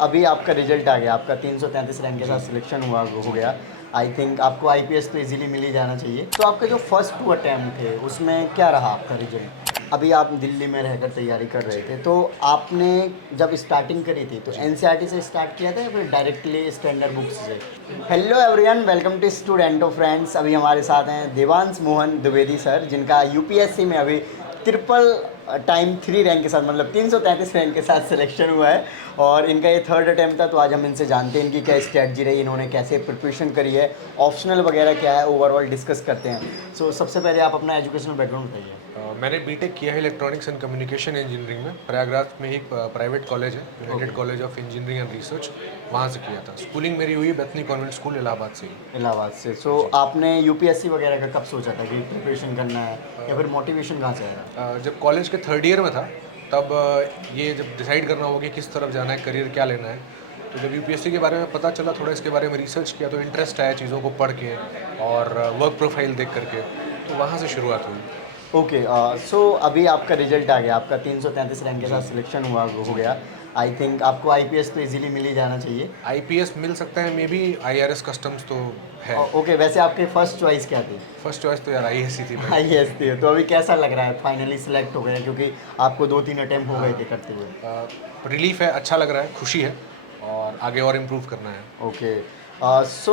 अभी आपका रिजल्ट आ गया, आपका 333 रैंक के साथ सिलेक्शन हुआ हो गया। आई थिंक आपको आईपीएस तो इजीली मिल ही जाना चाहिए। तो आपके जो फर्स्ट टू अटैम्प्ट थे उसमें क्या रहा आपका रिजल्ट? अभी आप दिल्ली में रहकर तैयारी कर रहे जी, थे, तो आपने जब स्टार्टिंग करी थी तो जी। एनसीईआरटी से स्टार्ट किया था या फिर डायरेक्टली स्टैंडर्ड बुक्स से? Hello everyone, welcome to student of friends. अभी हमारे साथ हैं देवांश मोहन द्विवेदी सर, जिनका यूपीएससी में अभी ट्रिपल टाइम 3 रैंक के साथ, मतलब 333 रैंक के साथ सिलेक्शन हुआ है। और इनका ये थर्ड अटैम्प्ट था, तो आज हम इनसे जानते हैं इनकी क्या स्ट्रैटेजी रही, इन्होंने कैसे प्रिपरेशन करी है, ऑप्शनल वगैरह क्या है, ओवरऑल डिस्कस करते हैं। सो सबसे पहले आप अपना एजुकेशनल बैकग्राउंड बताइए। मैंने बीटेक किया है इलेक्ट्रॉनिक्स एंड कम्युनिकेशन इंजीनियरिंग में। प्रयागराज में ही एक प्राइवेट कॉलेज है, United okay, college of engineering and research, वहाँ से किया था। स्कूलिंग मेरी हुई बेथनी कॉन्वेंट स्कूल इलाहाबाद से ही। इलाहाबाद से। सो जी। आपने यूपीएससी वगैरह का कब सोचा था कि प्रिपरेशन करना है, या फिर मोटिवेशन कहाँ से आया? जब कॉलेज के थर्ड ईयर में था तब ये जब डिसाइड करना होगा कि किस तरफ जाना है, करियर क्या लेना है, तो जब यूपीएससी के बारे में पता चला, थोड़ा इसके बारे में रिसर्च किया, तो इंटरेस्ट आया चीज़ों को पढ़ के और वर्क प्रोफाइल देख करके, तो वहाँ से शुरुआत हुई। ओके, सो अभी आपका रिजल्ट आ गया, आपका 333 रैंक के साथ जी, सिलेक्शन हुआ हो जी, गया। जी। आई थिंक आपको आईपीएस तो इजीली मिल ही जाना चाहिए। आईपीएस मिल सकता है, मे बी आईआरएस कस्टम्स तो है। ओके, वैसे आपकी फर्स्ट चॉइस क्या थी? फर्स्ट चॉइस तो यार आईएएस ही थी भाई। आईएएस थी। तो अभी कैसा लग रहा है, फाइनली सिलेक्ट हो गए, क्योंकि आपको 2-3 अटेम्प्ट हो गए थे हाँ, करते हुए? रिलीफ है, अच्छा लग रहा है, खुशी है और आगे और इम्प्रूव करना है। ओके, सो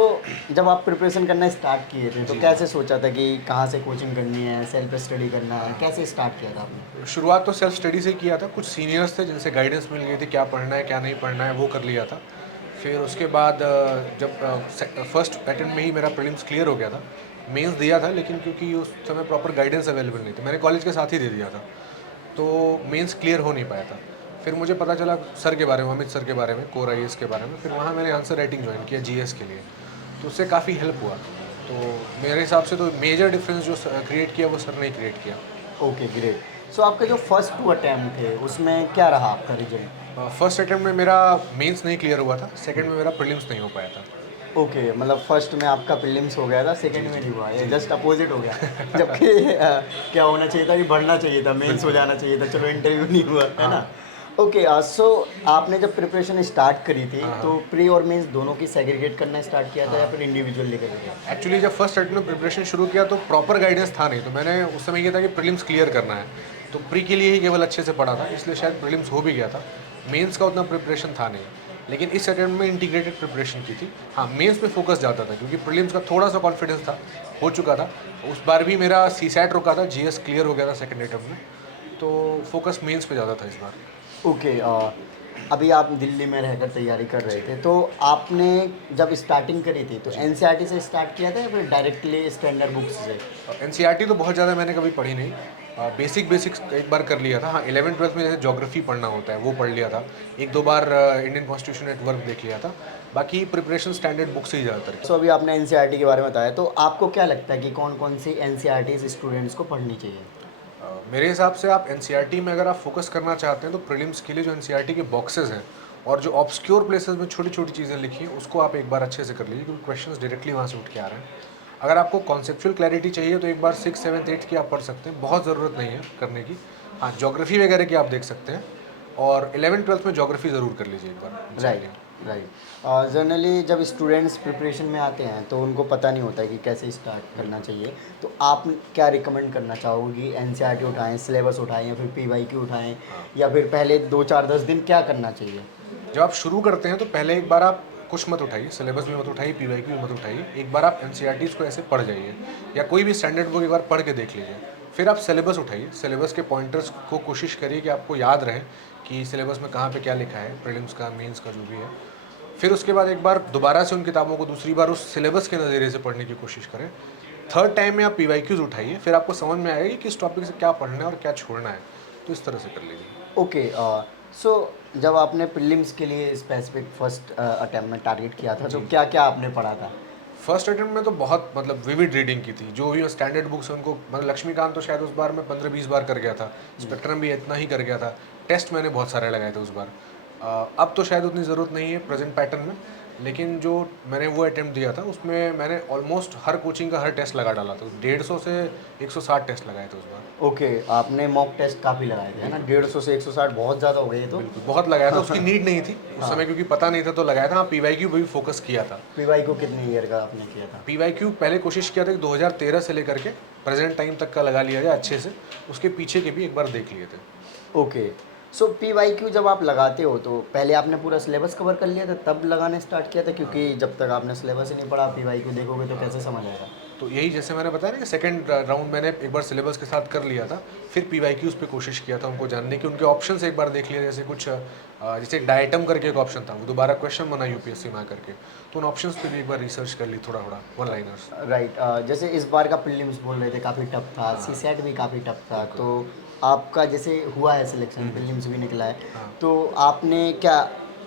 जब आप प्रिपरेशन करना स्टार्ट किए थे तो जी, जी। कैसे सोचा था कि कहाँ से कोचिंग करनी है, सेल्फ स्टडी करना है, कैसे स्टार्ट किया था आपने? शुरुआत तो सेल्फ स्टडी से ही किया था। कुछ सीनियर्स थे जिनसे गाइडेंस मिल गई थी, क्या पढ़ना है क्या नहीं पढ़ना है, वो कर लिया था। फिर उसके बाद जब फर्स्ट अटेम्प्ट में ही मेरा प्रीलिम्स क्लियर हो गया था। मेंस दिया था, लेकिन क्योंकि उस समय प्रॉपर गाइडेंस अवेलेबल नहीं थी, मैंने कॉलेज के साथ ही दे दिया था, तो मेंस क्लियर हो नहीं पाया था। फिर मुझे पता चला सर के बारे में, अमित सर के बारे में, कोर आईएएस के बारे में। फिर वहाँ मैंने आंसर राइटिंग ज्वाइन किया जीएस के लिए, तो उससे काफ़ी हेल्प हुआ। तो मेरे हिसाब से तो मेजर डिफरेंस जो क्रिएट किया वो सर ने क्रिएट किया। Okay, great. सो आपके जो फर्स्ट टू अटेम्प्ट थे उसमें क्या रहा आपका रिजल्ट? फर्स्ट अटेम्प्ट में मेरा मेंस नहीं क्लियर हुआ था, सेकंड में मेरा प्रीलिम्स नहीं हो पाया था। ओके, मतलब फर्स्ट में आपका प्रीलिम्स हो गया था, सेकंड जी, में जी। नहीं हुआ, ये जी, जस्ट जी। अपोजिट हो गया। जबकि क्या होना चाहिए था कि बढ़ना चाहिए था, मेंस हो बिल्कुल। जाना चाहिए था, चलो इंटरव्यू नहीं हुआ, है ना? हाँ। ओके, सो आपने जब प्रिपरेशन स्टार्ट करी थी हाँ, तो हाँ। प्री और मेंस दोनों की सेग्रीगेट करना स्टार्ट किया था या हाँ। फिर इंडिविजुअल लेकर गए? एक्चुअली जब फर्स्ट अटेम्प्ट में प्रिपरेशन शुरू किया तो प्रॉपर गाइडेंस था नहीं, तो मैंने उस समय ये था कि प्रीलिम्स क्लियर करना है, तो प्री के लिए ही केवल अच्छे से पढ़ा था, इसलिए शायद प्रीलिम्स हो भी गया था। मेंस का उतना प्रिपरेशन था नहीं, लेकिन इस अटेम्प्ट में इंटीग्रेटेड प्रिपरेशन की थी। हाँ, मेंस पे फोकस ज़्यादा था क्योंकि प्रीलिम्स का थोड़ा सा कॉन्फिडेंस था, हो चुका था। उस बार भी मेरा सीसैट रुका था, जीएस क्लियर हो गया था सेकंड अटेम्प्ट में, तो फोकस मेंस पे ज़्यादा था इस बार। ओके, अभी आप दिल्ली में रहकर तैयारी कर रहे जी। थे, तो आपने जब स्टार्टिंग करी थी तो जी। एनसीईआरटी से स्टार्ट किया था या फिर डायरेक्टली स्टैंडर्ड बुक्स से? एनसीईआरटी तो बहुत ज़्यादा मैंने कभी पढ़ी नहीं। बेसिक्स एक बार कर लिया था। हाँ, 11th-12th में जैसे ज्योग्राफी पढ़ना होता है वो पढ़ लिया था। एक दो बार इंडियन कॉन्स्टिट्यूशन एट वर्क देख लिया था। बाकी प्रिपरेशन स्टैंडर्ड बुक से ही ज़्यादातर की। सो अभी आपने एनसीईआरटी के बारे में बताया, तो आपको क्या लगता है कि कौन कौन सी एनसीईआरटी स्टूडेंट्स को पढ़नी चाहिए? मेरे हिसाब से आप एनसीईआरटी में अगर आप फोकस करना चाहते हैं तो प्रीलिम्स के लिए जो एनसीईआरटी के बॉक्सेस हैं और जो ऑब्सक्योर प्लेसेस में छोटी छोटी चीज़ें लिखी हैं उसको आप एक बार अच्छे से कर लीजिए, क्योंकि क्वेश्चंस डायरेक्टली वहाँ से उठ के आ रहे हैं। अगर आपको कॉन्सेप्चुअल क्लैरिटी चाहिए तो एक बार 6, 7, 8 की आप पढ़ सकते हैं, बहुत ज़रूरत नहीं है करने की। हाँ, ज्योग्राफी वगैरह की आप देख सकते हैं, और 11th-12th में ज्योग्राफी ज़रूर कर लीजिए एक बार राइट, एनसीईआरटी। राइट। जनरली जब स्टूडेंट्स प्रिपरेशन में आते हैं तो उनको पता नहीं होता है कि कैसे स्टार्ट करना चाहिए, तो आप क्या रिकमेंड करना चाहोगे कि एनसीईआरटी उठाएं, सिलेबस उठाएं, या फिर पीवाईक्यू उठाएं, हाँ, या फिर पहले 2 4 10 दिन क्या करना चाहिए? जब आप शुरू करते हैं तो पहले एक बार आप कुछ मत उठाइए, सिलेबस भी मत उठाइए, पीवाईक्यू भी मत उठाइए। एक बार आप एनसीईआरटीज़ को ऐसे पढ़ जाइए, या कोई भी स्टैंडर्ड बुक एक बार पढ़ के देख लीजिए। फिर आप सिलेबस उठाइए, सिलेबस के पॉइंटर्स को कोशिश करिए कि आपको याद रहे कि सिलेबस में कहाँ पे क्या लिखा है, प्रीलिम्स का, मेंस का, जो भी है। फिर उसके बाद एक बार दोबारा से उन किताबों को दूसरी बार उस सिलेबस के नज़रिए से पढ़ने की कोशिश करें। थर्ड टाइम में आप पीवाईक्यूज़ उठाइए, फिर आपको समझ में आएगा कि किस टॉपिक से क्या पढ़ना है और क्या छोड़ना है, तो इस तरह से कर लीजिए। ओके, सो जब आपने प्रीलिम्स के लिए स्पेसिफिक फर्स्ट अटेम्प्ट में टारगेट किया था, तो जी। क्या क्या आपने पढ़ा था? फर्स्ट अटेम्प्ट में तो बहुत मतलब विविड रीडिंग की थी, जो भी स्टैंडर्ड बुक्स हैं उनको, मतलब लक्ष्मीकांत तो शायद उस बार मैं 15-20 बार कर गया था, स्पेक्ट्रम भी इतना ही कर गया था। टेस्ट मैंने बहुत सारे लगाए थे उस बार। अब तो शायद उतनी ज़रूरत नहीं है प्रेजेंट पैटर्न में, लेकिन जो मैंने वो अटेम्प्ट दिया था उसमें मैंने ऑलमोस्ट हर कोचिंग का हर टेस्ट लगा डाला था। 150 से 160 टेस्ट लगाए थे उस बार। ओके, आपने मॉक टेस्ट काफ़ी लगाए थे, है ना? 150 से 160 बहुत ज़्यादा हो गए ये तो। बिल्कुल, बहुत लगाया था, उसकी नीड नहीं थी उस समय क्योंकि पता नहीं था तो लगाया था। हाँ, पीवाईक्यू पे भी फोकस किया था। पीवाई को कितने ईयर का आपने किया था? पीवाईक्यू पहले कोशिश किया था कि 2013 से लेकर के प्रेजेंट टाइम तक का लगा लिया जाए अच्छे से, उसके पीछे के भी एक बार देख लिए थे। ओके, सो पीवाईक्यू जब आप लगाते हो तो पहले आपने पूरा सिलेबस कवर कर लिया था तब लगाने स्टार्ट किया था? क्योंकि जब तक आपने सिलेबस ही नहीं पढ़ा पीवाईक्यू देखोगे तो कैसे समझ आएगा? तो यही जैसे मैंने बताया ना कि सेकंड राउंड मैंने एक बार सिलेबस के साथ कर लिया था, फिर पीवाईक्यूज पे कोशिश किया था उनको जानने की, उनके ऑप्शंस एक बार देख लिए। जैसे कुछ जैसे डायटम करके एक ऑप्शन था, वो दोबारा क्वेश्चन बना यूपीएससी में करके, तो उन ऑप्शंस पे भी एक बार रिसर्च कर ली थोड़ा थोड़ा, वन लाइनर्स। राइट, जैसे इस बार का प्रीलिम्स बोल रहे थे काफ़ी टफ था, सीसेट भी काफ़ी टफ था, तो आपका जैसे हुआ है सिलेक्शन, प्रीलिम्स भी निकला है, तो आपने क्या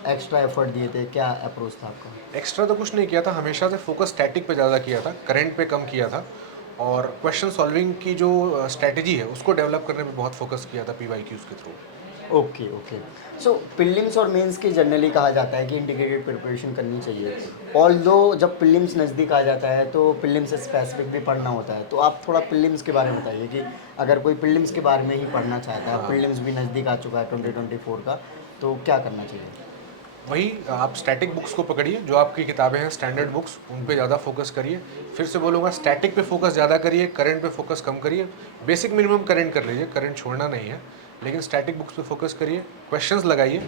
एक्स्ट्रा एफर्ट दिए थे, क्या अप्रोच था आपका? एक्स्ट्रा तो कुछ नहीं किया था, हमेशा से फोकस स्टैटिक पे ज़्यादा किया था, करंट पे कम किया था, और क्वेश्चन सॉल्विंग की जो स्ट्रैटेजी है उसको डेवलप करने पे बहुत फोकस किया था पीवाईक्यूज के थ्रू। ओके ओके, सो प्रीलिम्स और मेंस की जनरली कहा जाता है कि इंटीग्रेटेड प्रिपरेशन करनी चाहिए। ऑल्दो जब प्रीलिम्स नज़दीक आ जाता है तो प्रीलिम्स से स्पेसिफिक भी पढ़ना होता है, तो आप थोड़ा प्रीलिम्स के बारे में बताइए कि अगर कोई प्रीलिम्स के बारे में ही पढ़ना चाहता है, प्रीलिम्स भी नज़दीक आ चुका है 2024 का, तो क्या करना चाहिए? वही आप स्टैटिक बुक्स को पकड़िए, जो आपकी किताबें हैं स्टैंडर्ड बुक्स, उन पे ज़्यादा फोकस करिए। फिर से बोलूँगा, स्टैटिक पे फोकस ज़्यादा करिए, करंट पे फोकस कम करिए। बेसिक मिनिमम करंट कर लीजिए, करंट छोड़ना नहीं है, लेकिन स्टैटिक बुक्स पे फोकस करिए, क्वेश्चंस लगाइए।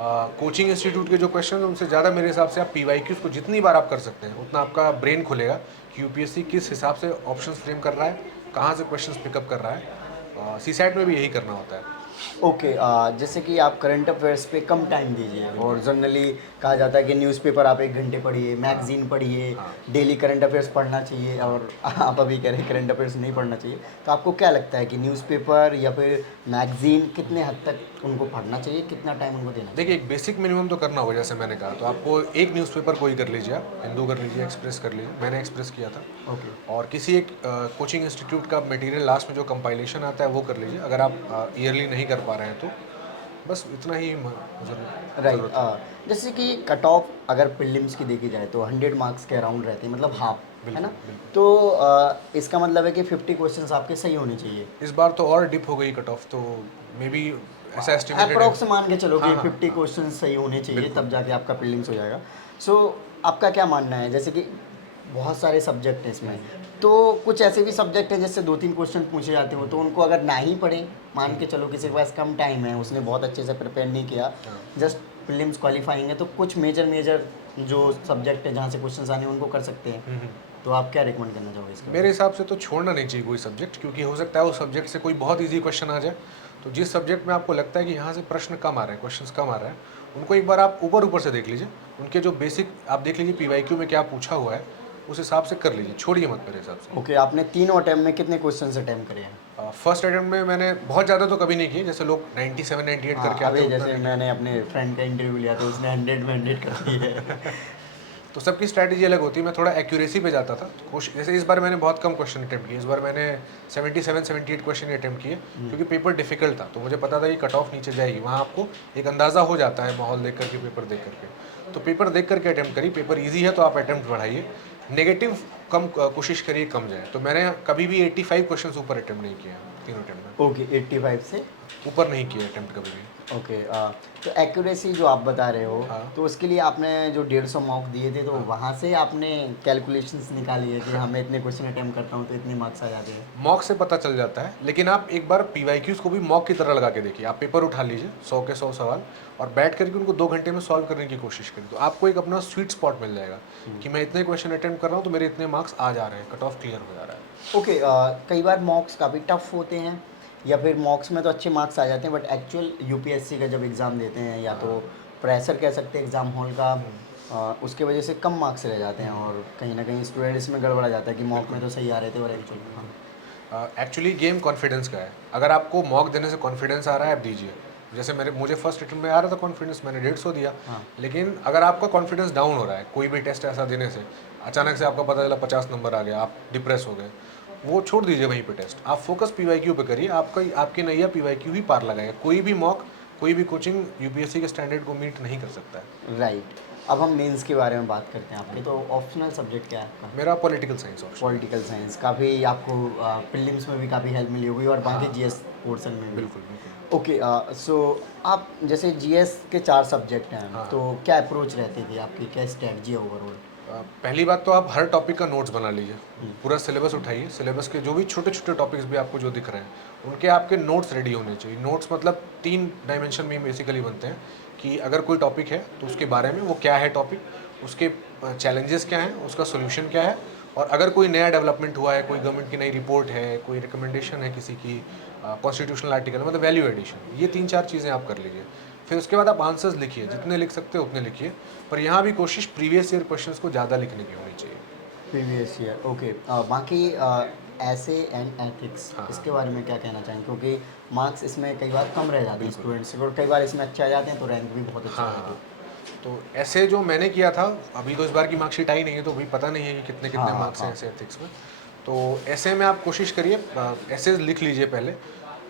कोचिंग इंस्टीट्यूट के जो क्वेश्चन हैं उनसे ज़्यादा मेरे हिसाब से आप पीवाईक्यूज को जितनी बार आप कर सकते हैं उतना आपका ब्रेन खुलेगा कि यूपीएससी किस हिसाब से ऑप्शंस फ्रेम कर रहा है, कहाँ से क्वेश्चंस पिकअप कर रहा है। सीसैट में भी यही करना होता है। ओके, जैसे कि आप करंट अफेयर्स पे कम टाइम दीजिए, और जनरली कहा जाता है कि न्यूज़पेपर आप 1 घंटे पढ़िए, मैगजीन पढ़िए, डेली करंट अफेयर्स पढ़ना चाहिए, और आप अभी कह रहे हैं करंट अफेयर्स नहीं पढ़ना चाहिए, तो आपको क्या लगता है कि न्यूज़पेपर या फिर मैगजीन कितने हद तक उनको पढ़ना चाहिए, कितना टाइम उनको देना चाहिए? देखिए, एक बेसिक मिनिमम तो करना होगा, जैसे मैंने कहा, तो आपको एक न्यूज़पेपर कोई कर लीजिए, आप हिंदू कर लीजिए, एक्सप्रेस कर लीजिए, मैंने एक्सप्रेस किया था। ओके, और किसी एक कोचिंग इंस्टीट्यूट का मटेरियल लास्ट में जो कंपाइलेशन आता है वो कर लीजिए, अगर आप ईयरली नहीं कर पा रहे हैं तो। बस इतना ही राइट, जैसे कि कट ऑफ अगर प्रीलिम्स की देखी जाए तो 100 मार्क्स के अराउंड रहती है, मतलब हाफ, है ना? तो इसका मतलब है कि 50 क्वेश्चंस आपके सही होने चाहिए। इस बार तो और डिप हो गई कट ऑफ, तो मे बी ऐसा एस्टिमेटेड है। अप्रोक्स मान के चलो कि हाँ, हाँ, 50 क्वेश्चन सही होने चाहिए, तब जाके आपका प्रीलिम्स हो जाएगा। सो आपका क्या मानना है, जैसे कि बहुत सारे सब्जेक्ट हैं इसमें, तो कुछ ऐसे भी सब्जेक्ट हैं जिससे 2-3 क्वेश्चन पूछे जाते हो, तो उनको अगर ना ही पढ़ें, मान के चलो किसी के पास कम टाइम है, उसने बहुत अच्छे से प्रिपेयर नहीं किया, जस्ट प्रीलिम्स क्वालिफाइंग है, तो कुछ मेजर जो सब्जेक्ट है जहाँ से क्वेश्चन आने हैं उनको कर सकते हैं, तो आप क्या रिकमेंड करना चाहोगे इसके? मेरे हिसाब से तो छोड़ना नहीं चाहिए कोई सब्जेक्ट, क्योंकि हो सकता है उस सब्जेक्ट से कोई बहुत इजी क्वेश्चन आ जाए। तो जिस सब्जेक्ट में आपको लगता है कि यहाँ से प्रश्न कम आ रहे हैं, क्वेश्चंस कम आ रहे हैं, उनको एक बार आप ऊपर ऊपर से देख लीजिए, उनके जो बेसिक आप देख लीजिए पीवाईक्यू में क्या पूछा हुआ है, उस हिसाब से कर लीजिए, छोड़िए मत मेरे हिसाब से। ओके, आपने तीनों अटैम्प्ट में कितने क्वेश्चन अटैम्प्ट करे हैं? फर्स्ट अटेम्प्ट में मैंने बहुत ज़्यादा तो कभी नहीं किए, जैसे लोग 97-98 करके आते अभी हैं उतना जैसे नहीं। मैंने अपने फ्रेंड का इंटरव्यू लिया था, उसने 100 में 100 कर दिए है। तो सबकी स्ट्रैटेजी अलग होती है, मैं थोड़ा एक्यूरेसी पे जाता था। कोशिश, जैसे इस बार मैंने बहुत कम क्वेश्चन अटैम्प्ट किए, इस बार मैंने 77-78 क्वेश्चन अटैम्प्ट किए, क्योंकि पेपर डिफिकल्ट था, तो मुझे पता था कि कट ऑफ नीचे जाएगी। वहाँ आपको एक अंदाज़ा हो जाता है माहौल देख करके, पेपर देख करके। तो पेपर देख करके अटैम्प्ट करिए, पेपर ईजी है तो आप अटैम्प्ट बढ़ाइए, नेगेटिव कम कोशिश करिए कम जाए। तो मैंने कभी भी 85 क्वेश्चन ऊपर अटैम्प्ट नहीं किया तीनों अटैम्प्ट में। ओके, 85 से ऊपर नहीं किया अटैम्प्ट कभी भी। ओके, तो एक्यूरेसी जो आप बता रहे हो, हाँ। तो उसके लिए आपने जो 150 मॉक दिए थे, तो वहाँ से आपने कैलकुलेशंस निकाली है कि हमें इतने क्वेश्चन अटेम्प्ट करता हूँ तो इतने मार्क्स आ जाते हैं? मॉक से पता चल जाता है, लेकिन आप एक बार पीवाईक्यूज को भी मॉक की तरह लगा के देखिए। आप पेपर उठा लीजिए 100 के 100 सवाल, और बैठ करके उनको 2 घंटे में सॉल्व करने की कोशिश करिए, तो आपको एक अपना स्वीट स्पॉट मिल जाएगा कि मैं इतने क्वेश्चन अटेम्प्ट कर रहा हूँ तो मेरे इतने मार्क्स आ जा रहे हैं, कट ऑफ क्लियर हो जा रहा है। ओके, कई बार मॉक्स काफ़ी टफ होते हैं, या फिर मॉक्स में तो अच्छे मार्क्स आ जाते हैं, बट एक्चुअल यूपीएससी का जब एग्ज़ाम देते हैं, या तो प्रेशर कह सकते हैं एग्ज़ाम हॉल का, उसके वजह से कम मार्क्स रह जाते हैं, और कहीं ना कहीं स्टूडेंट इसमें गड़बड़ा जाता है कि मॉक में तो सही आ रहे थे और एक्चुअल। हाँ, एक्चुअली गेम कॉन्फिडेंस का है। अगर आपको मॉक देने से कॉन्फिडेंस आ रहा है, आप दीजिए। जैसे मुझे फर्स्ट अटेम्प्ट में आ रहा था कॉन्फिडेंस, मैंने 150 दिया। लेकिन अगर आपका कॉन्फिडेंस डाउन हो रहा है कोई भी टेस्ट ऐसा देने से, अचानक से आपका पता चला 50 नंबर आ गया, आप डिप्रेस हो गए, वो छोड़ दीजिए वहीं पे टेस्ट। आप फोकस पीवाईक्यू पे करिए, आपकी नैया पीवाईक्यू ही पार लगाएगा। कोई भी मॉक, कोई भी कोचिंग यूपीएससी के स्टैंडर्ड को मीट नहीं कर सकता है। राइट, अब हम मेंस के बारे में बात करते हैं आपके, तो ऑप्शनल सब्जेक्ट क्या है आपका? मेरा political science option. Political science. काफ़ी आपको प्रीलिम्स में भी काफ़ी हेल्प मिली होगी और बाकी हाँ, जीएस पोर्शन में भी। बिल्कुल बिल्कुल। ओके, सो आप जैसे जीएस के 4 सब्जेक्ट हैं, हाँ। तो क्या अप्रोच रहती थी आपकी, क्या स्ट्रेटजी है ओवरऑल? पहली बात तो आप हर टॉपिक का नोट्स बना लीजिए, पूरा सिलेबस उठाइए, सिलेबस के जो भी छोटे छोटे टॉपिक्स भी आपको जो दिख रहे हैं उनके आपके नोट्स रेडी होने चाहिए। नोट्स मतलब 3 डायमेंशन में बेसिकली बनते हैं कि अगर कोई टॉपिक है तो उसके बारे में वो क्या है टॉपिक, उसके चैलेंजेस क्या हैं, उसका सोल्यूशन क्या है, और अगर कोई नया डेवलपमेंट हुआ है, कोई गवर्नमेंट की नई रिपोर्ट है, कोई रिकमेंडेशन है किसी की, कॉन्स्टिट्यूशनल आर्टिकल मतलब वैल्यू एडिशन, ये 3-4 चीज़ें आप कर लीजिए। फिर उसके बाद आप आंसर्स लिखिए, जितने लिख सकते हो उतने लिखिए, पर यहाँ भी कोशिश प्रीवियस ईयर क्वेश्चंस को ज़्यादा लिखने की होनी चाहिए। Previous year, okay. बाकी ऐसे एंड एथिक्स, हाँ, इसके बारे में क्या कहना चाहेंगे? क्योंकि मार्क्स इसमें कई बार कम रह जाते हैं स्टूडेंट्स के, और कई बार इसमें अच्छे आ जाते हैं तो रैंक भी बहुत अच्छा हाँ, आता हाँ। है। तो ऐसे जो मैंने किया था, अभी तो इस बार की मार्कशीट आई नहीं है तो अभी पता नहीं है कि कितने हाँ, कितने मार्क्स हैं हाँ। ऐसे एथिक्स में। तो ऐसे में आप कोशिश करिए, ऐसे लिख लीजिए पहले,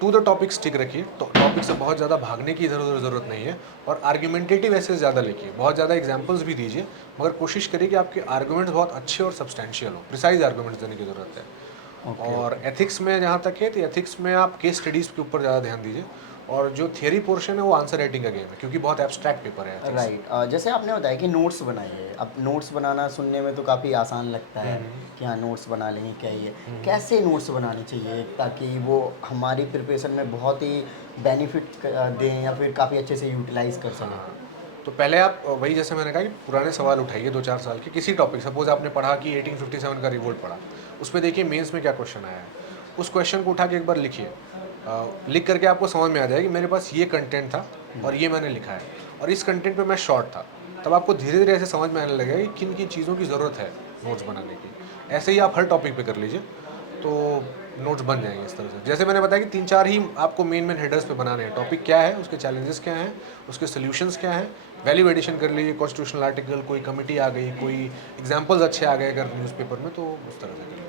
टू द टॉपिक स्टिक रखिए, तो टॉपिक से बहुत ज़्यादा भागने की ज़रूरत नहीं है, और आर्ग्यूमेंटेटिव ऐसे ज़्यादा लिखिए, बहुत ज़्यादा एग्जाम्पल्स भी दीजिए, मगर कोशिश करिए कि आपके आर्गूमेंट्स बहुत अच्छे और सब्सटैंशियल हो, प्रिसाइज आर्गूमेंट्स देने की ज़रूरत है। ओके, और ओके। एथिक्स में जहाँ तक है, तो एथिक्स में आप केस स्टडीज़ के ऊपर ज़्यादा ध्यान दीजिए, और जो थियरी पोर्शन है वो आंसर राइटिंग का गेम है, क्योंकि बहुत एब्स्ट्रैक्ट पेपर है एथिक्स। राइट, जैसे आपने बताया कि नोट्स बनाइए। अब नोट्स बनाना सुनने में तो काफ़ी आसान लगता है कि हाँ नोट्स बना लेंगे, क्या ही है। कैसे नोट्स बनाने चाहिए ताकि वो हमारी प्रिपरेशन में बहुत ही बेनिफिट दें या फिर काफ़ी अच्छे से यूटिलाइज कर सकें? हाँ, तो पहले आप वही जैसे मैंने कहा कि पुराने सवाल उठाइए 2-4 साल के किसी टॉपिक, सपोज आपने पढ़ा कि 1857 का रिवोल्ट पढ़ा, उस पे देखिए मेंस में क्या क्वेश्चन आया है, उस क्वेश्चन को उठा के एक बार लिखिए। लिख करके आपको समझ में आ जाएगा कि मेरे पास ये कंटेंट था और ये मैंने लिखा है, और इस कंटेंट पे मैं शॉर्ट था। तब आपको धीरे धीरे ऐसे समझ में आने लगेगा कि किन किन चीज़ों की ज़रूरत है नोट्स बनाने की। ऐसे ही आप हर टॉपिक पे कर लीजिए, तो नोट्स बन जाएंगे इस तरह से। जैसे मैंने बताया कि 3-4 ही आपको मेन हेडर्स पे बनाने हैं, टॉपिक क्या है, उसके चैलेंजेस क्या हैं, उसके सोल्यूशंस क्या हैं, वैल्यू एडिशन कर लीजिए, कॉन्स्टिट्यूशनल आर्टिकल, कोई कमिटी आ गई, कोई एग्जांपल्स अच्छे आ गए अगर न्यूज़पेपर में, तो उस तरह से कर लीजिए।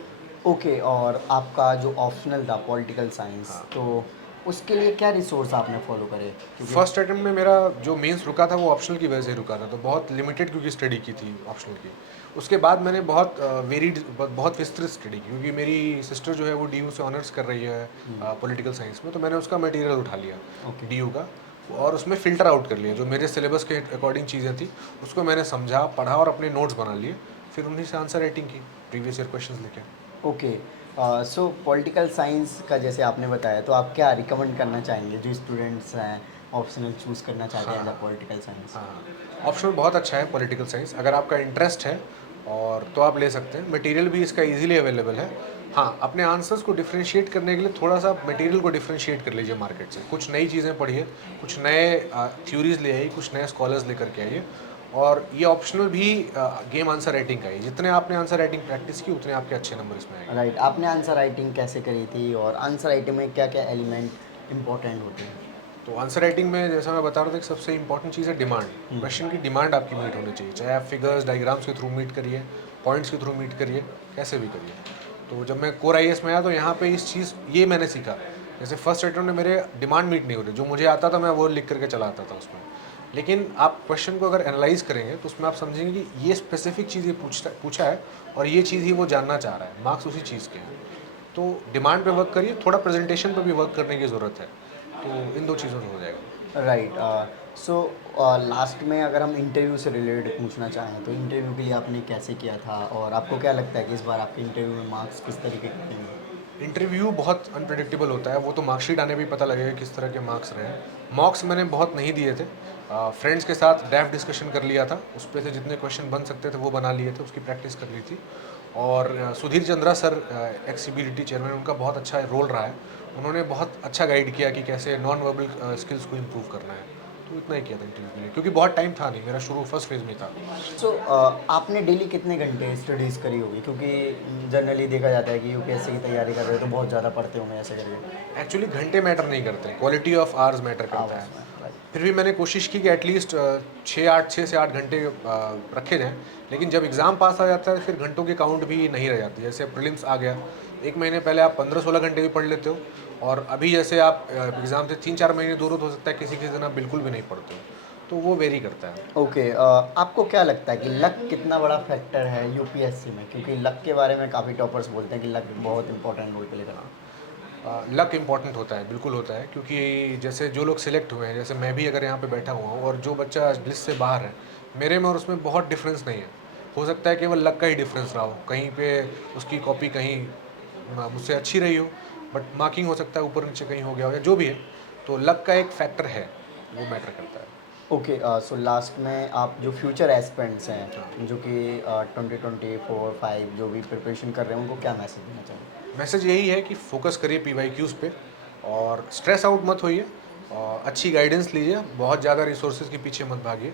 ओके, और आपका जो ऑप्शनल था पॉलिटिकल साइंस, हाँ, तो उसके लिए क्या रिसोर्स आपने फॉलो करे? क्योंकि फर्स्ट अटेम्प्ट में मेरा जो मेंस रुका था वो ऑप्शनल की वजह से रुका था, तो बहुत लिमिटेड क्योंकि स्टडी की थी ऑप्शनल की। उसके बाद मैंने बहुत वेरीड, बहुत विस्तृत स्टडी की, क्योंकि मेरी सिस्टर जो है वो डीयू से ऑनर्स कर रही है पॉलिटिकल साइंस में, तो मैंने उसका मटेरियल उठा लिया ओके, डीयू का, और उसमें फ़िल्टर आउट कर लिया जो मेरे सिलेबस के अकॉर्डिंग चीज़ें थी, उसको मैंने समझा, पढ़ा और अपने नोट्स बना लिए, फिर उन्हीं से आंसर राइटिंग की, प्रीवियस ईयर क्वेश्चंस लेके। ओके। सो पॉलिटिकल साइंस का जैसे आपने बताया, तो आप क्या रिकमेंड करना चाहेंगे जो स्टूडेंट्स हैं ऑप्शनल चूज़ करना चाहते हैं एज हाँ, पॉलिटिकल साइंस? हाँ, ऑप्शनल बहुत अच्छा है पॉलिटिकल साइंस, अगर आपका इंटरेस्ट है और तो आप ले सकते हैं, मटेरियल भी इसका इजीली अवेलेबल है। हाँ, अपने आंसर्स को डिफरेंशिएट करने के लिए थोड़ा सा मटेरियल को डिफरेंशिएट कर लीजिए मार्केट से, कुछ नई चीज़ें पढ़िए, कुछ नए थ्योरीज ले आइए, कुछ नए स्कॉलर्स लेकर के आइए, और ये ऑप्शनल भी गेम आंसर राइटिंग का है, जितने आपने आंसर राइटिंग प्रैक्टिस की उतने आपके अच्छे नंबर इसमें आएंगे। राइट, आपने आंसर राइटिंग कैसे करी थी और आंसर राइटिंग में क्या क्या एलिमेंट इम्पोर्टेंट होते हैं? तो आंसर राइटिंग में जैसा मैं बता रहा था कि सबसे इंपॉर्टेंट चीज़ है डिमांड, क्वेश्चन की डिमांड आपकी मीट होनी चाहिए, चाहे आप फिगर्स डायग्राम्स के थ्रू मीट करिए, पॉइंट्स के थ्रू मीट करिए, कैसे भी करिए। तो जब मैं कोर आईएएस में आया तो यहाँ पे इस चीज़ ये मैंने सीखा, जैसे फर्स्ट अटेम्प्ट में मेरे डिमांड मीट नहीं हो रही, जो मुझे आता था मैं वो लिख करके चला आता था उसमें, लेकिन आप क्वेश्चन को अगर एनालाइज करेंगे तो उसमें आप समझेंगे कि ये स्पेसिफिक चीज़ ये पूछा है और ये चीज़ ही वो जानना चाह रहा है, मार्क्स उसी चीज़ के हैं। तो डिमांड पे वर्क करिए, थोड़ा प्रेजेंटेशन पे भी वर्क करने की ज़रूरत है, तो इन 2 चीज़ों से हो जाएगा। राइट, सो लास्ट में अगर हम इंटरव्यू से रिलेटेड पूछना चाहें, तो इंटरव्यू के लिए आपने कैसे किया था और आपको क्या लगता है कि इस बार आपके इंटरव्यू में मार्क्स किस तरीके के आएंगे? इंटरव्यू बहुत अनप्रेडिक्टेबल होता है, वो तो मार्कशीट आने पे ही पता लगेगा किस तरह के मार्क्स रहे हैं। मॉक्स मैंने बहुत नहीं दिए थे, फ्रेंड्स के साथ ड्राफ्ट डिस्कशन कर लिया था, उस पे से जितने क्वेश्चन बन सकते थे वो बना लिए थे, उसकी प्रैक्टिस कर ली थी। और Sudhir Chandra sir, x CBDT chairman, उनका बहुत अच्छा रोल रहा है, उन्होंने बहुत अच्छा गाइड किया कि कैसे नॉन वर्बल स्किल्स को इम्प्रूव करना है। तो इतना ही किया था इंटरव्यू के लिए, क्योंकि बहुत टाइम था नहीं, मेरा शुरू फर्स्ट फेज़ में था। सो आपने डेली कितने घंटे स्टडीज़ करी होगी? क्योंकि जनरली देखा जाता है कि यूपीएससी की तैयारी कर रहे हो तो बहुत ज़्यादा पढ़ते होंगे ऐसे करके। एक्चुअली घंटे मैटर नहीं करते, क्वालिटी ऑफ आवर्स मैटर करता है। राइट, फिर भी मैंने कोशिश की कि एटलीस्ट 6 से 8 घंटे रखे जाएँ, लेकिन जब एग्ज़ाम पास आ जाता है फिर घंटों की काउंट भी नहीं रह जाती। जैसे प्रीलिम्स आ गया, 1 महीने पहले आप 15-16 घंटे भी पढ़ लेते हो, और अभी जैसे आप एग्ज़ाम से 3-4 महीने दूर हो तो सकता है किसी किसी दिन आप बिल्कुल भी नहीं पढ़ते हो। तो वो वेरी करता है। ओके, आपको क्या लगता है कि लक कितना बड़ा फैक्टर है यूपीएससी में? क्योंकि लक के बारे में काफ़ी टॉपर्स बोलते हैं कि लक बहुत इंपॉर्टेंट रोल प्ले करना। लक इम्पॉर्टेंट होता है, बिल्कुल होता है, क्योंकि जैसे जो लोग सिलेक्ट हुए हैं, जैसे मैं भी अगर यहाँ पे बैठा हुआ हूँ और जो बच्चा लिस्ट से बाहर है, मेरे में और उसमें बहुत डिफरेंस नहीं है। हो सकता है केवल लक का ही डिफरेंस रहा हो, कहीं पे उसकी कॉपी कहीं मुझसे अच्छी रही हो, बट मार्किंग हो सकता है ऊपर नीचे कहीं हो गया हो या जो भी है, तो लक का एक फैक्टर है, वो मैटर करता है। ओके, सो लास्ट में आप जो फ्यूचर एस्पिरेंट्स हैं जो कि 2024-5 जो भी प्रिपरेशन कर रहे हैं उनको क्या मैसेज देना चाहेंगे? मैसेज यही है कि फोकस करिए PYQs पे और स्ट्रेस आउट मत होइए और अच्छी गाइडेंस लीजिए, बहुत ज़्यादा रिसोर्सेज के पीछे मत भागिए,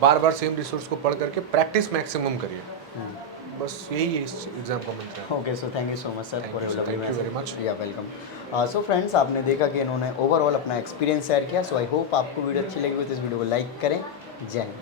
बार बार सेम रिसोर्स को पढ़ करके प्रैक्टिस मैक्सिमम करिए। बस यही है इस एग्ज़ाम का मंत्र है। Okay, so thank you so much sir Thank for you, your sir. Lovely Thank you very message. much. या वेलकम। सो फ्रेंड्स, आपने देखा कि इन्होंने ओवरऑल अपना एक्सपीरियंस शेयर किया। सो आई होप आपको वीडियो अच्छी लगी हो तो इस वीडियो को लाइक करें। जय हिंद।